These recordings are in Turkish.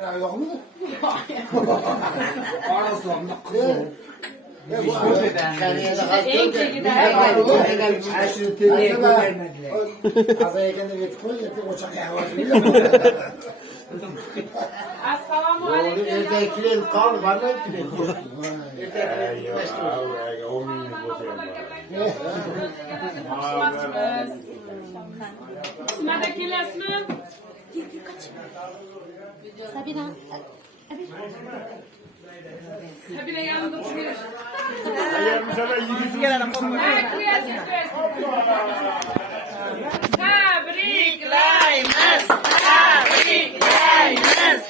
Yok mu? Arasam da kızım. Assalamu aleyküm. Nerede kilasını? Sabina. Sabine yanında oturuyor. Tebriklayınız.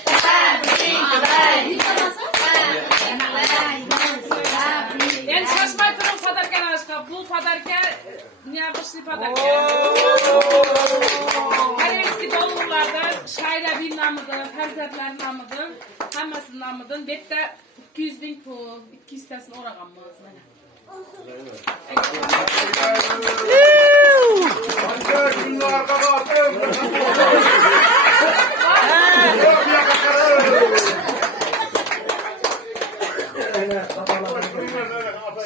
Yani şaşmay durun fadarken aşka. Bu fadarken niye başlı fadarken? Her eski dolurlardan şair bir namıdır, hazretler namıdır, hammasının namıdır. Bette 200.000 pul, 200 tanesini orağanmaz.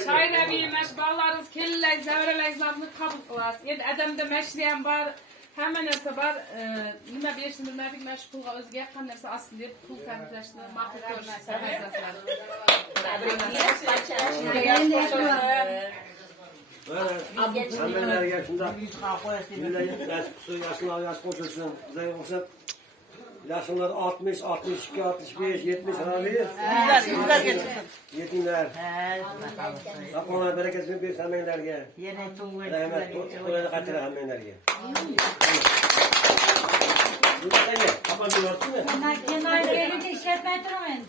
Şair bir meşballarınız, kelleler, zavreler, zamını kabul kılas. Yani adamda meşleyen var. Hemen neyse var, nime bilirsin bilmedik meşgulga özge kan neyse asıl deyip pul temizleştiğinde mahkul görüşürse hazretler. Anneler yaşında millet yaşlılar yaş koşulsun. Bize yoksa yaşlılar 60, 62, 65, 70 abi. Yetimler. Sakona bereketini bir semenlerge. Rahmet tuğlayla kaçırır semenlerge. Kenar geldi işletme durmayın.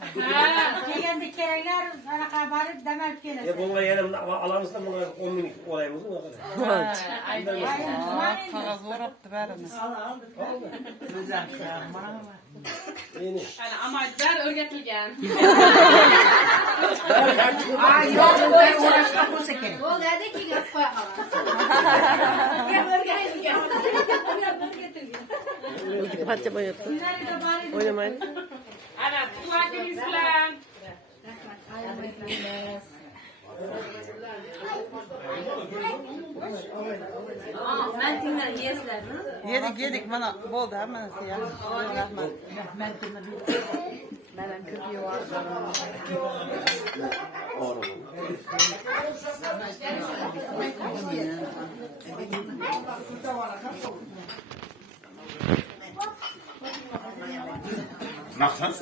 Kendi kereler sana kabarıp demek gelir. Bunlar yerim alanızda bunlar 10 bin olayımız mı? Yani amaçlar örgetilgen. O geldi ki yapma Oynamayın. Ana kulakın İslam. Ben dinler yesler mi? Yedik bana bol da hemen ya. Rahmet. Naksan